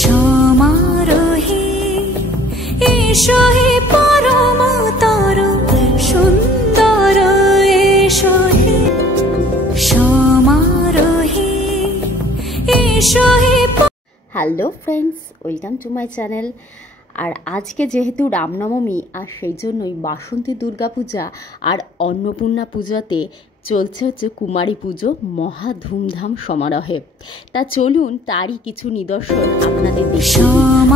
সমারোহে এসো হে পরমতর সুন্দর এসো হে সমারোহে এসো হে। Hello friends, welcome to my channel. আর আজকে যেহেতু রামনবমী, আর সেই জন্যই বাসন্তী দুর্গাপূজা আর অন্নপূর্ণা পূজাতে চলছে হচ্ছে কুমারী পুজো মহা ধুমধাম সমারোহে। তা চলুন তারই কিছু নিদর্শন আপনাদের দেখি,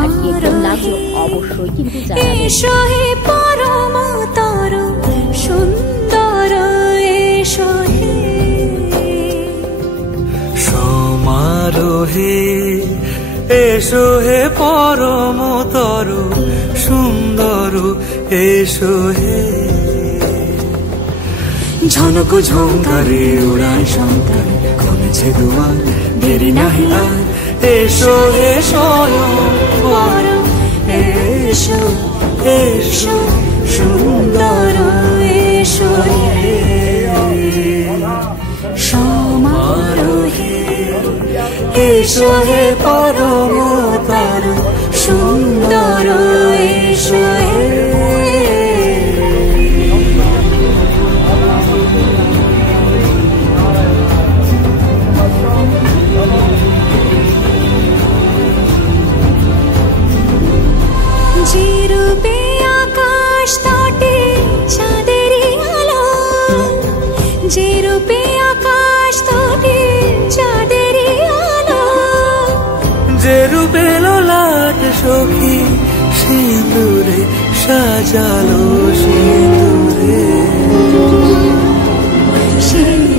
আর কেমন লাগলো অবশ্যই কিন্তু জানাবেন। এসো হে পরমতর সুন্দর এসো হে সমারোহে এসো হে পরমতর সুন্দর এসো হে। ঝনক ঝঙ্কারে উড়ায় শঙ্কর কমেছে দুয়ার, দেরি নাহি আর এসো হে স্বয়ং বর এসো এসো সুন্দর এসো হে সমারোহে এসো হে পরমতর সুন্দর এসো হে। যে রূপে আকাশ তটে চাঁদেরই আলো, যে রূপে আকাশ তটে চাঁদেরই আলো, যে রূপে ললাট সখী সিঁদুরে সাজালো সিঁদুরে, সে রূপে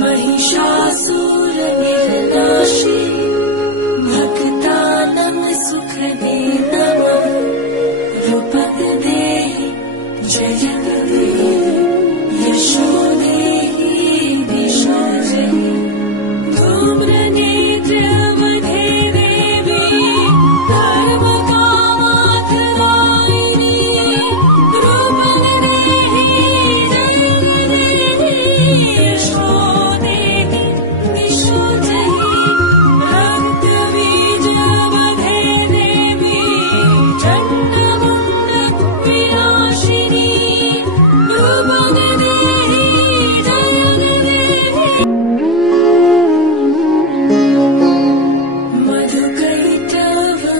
महिषासुर निर्नाशी भक्तानां सुखदे नमः। रूपं देहि जयं देहि यशो देहि दिशो जहि। धूम्रनेत्रवधे देवी धर्मकामार्थदायिनी। रूपं देहि जयं देहि यशो देहि दिशो जहि। रक्तबीजवधे देवी चण्डमुण्डविनाशिनी। रूपं देहि जयं देहि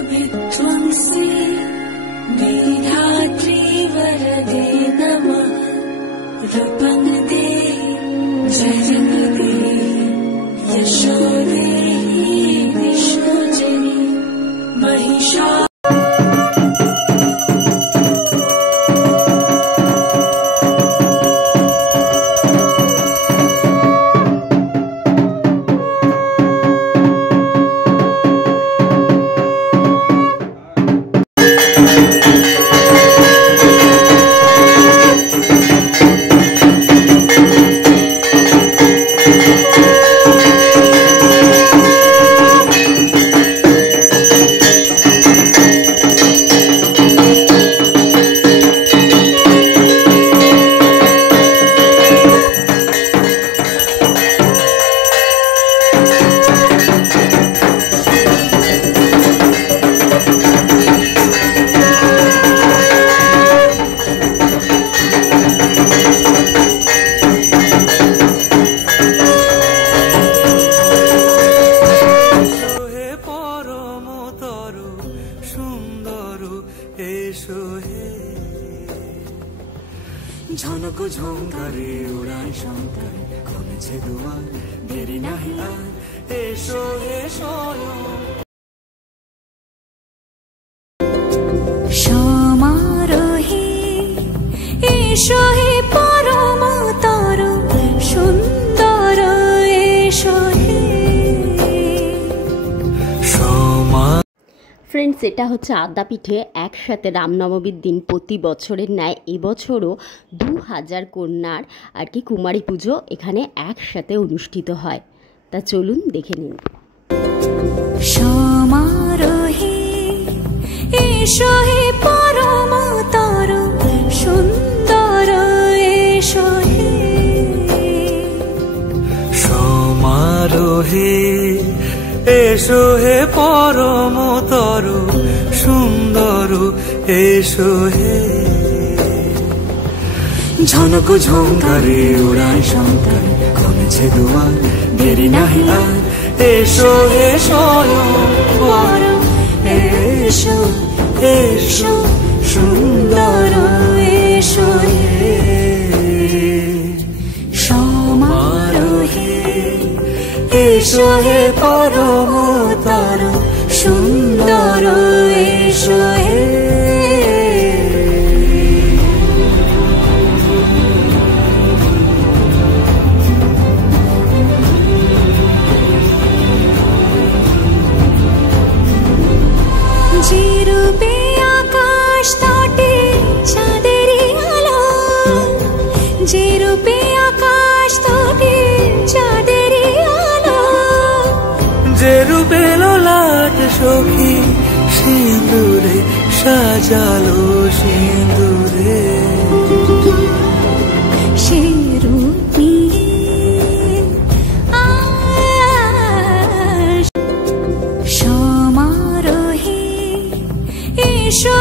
मधुकैटवविध्वंसी विधात्री वरदे नमः। रूपं देहि जयं देहि यशो देहि दिशो जहि। महिषा ঝনক ঝঙ্কারে উড়ায় শঙ্কর কমেছে দুয়ার, দেরি নাহি আর এসো হে স্বয়ং। সমারোহে এসো হে পরমতর সুন্দর এসো হে ফ্রেন্ডস, এটা হচ্ছে আদ্যাপীঠে একসাথে রামনবমীর দিন প্রতি বছরের ন্যায় এবছরও 2000 কন্যার আর কি কুমারী পুজো এখানে একসাথে অনুষ্ঠিত হয়। তা চলুন দেখে নিন। সমারোহে এসো হে পরমতর সুন্দর এসো হে সমারোহে এসো হে পরমতর সুন্দর এসো হে ঝনক ঝঙ্কারে উড়ায় শঙ্কার খুলেছে দুয়ার দেরি নাহি আর এসো হে স্বয়ং বর এসো এসো সুন্দর এসো হে সমারোহে এসো হে পরমতর সুন্দর এসো হে যে রূপে আকাশ তটে চাঁদেরই আলো যে রূপে আকাশ তটে চাঁদেরই আলো যে রূপে ললাট সখী সিঁদুরে সাজালো সিঁদুরে সে রূপী সমারোহে এসো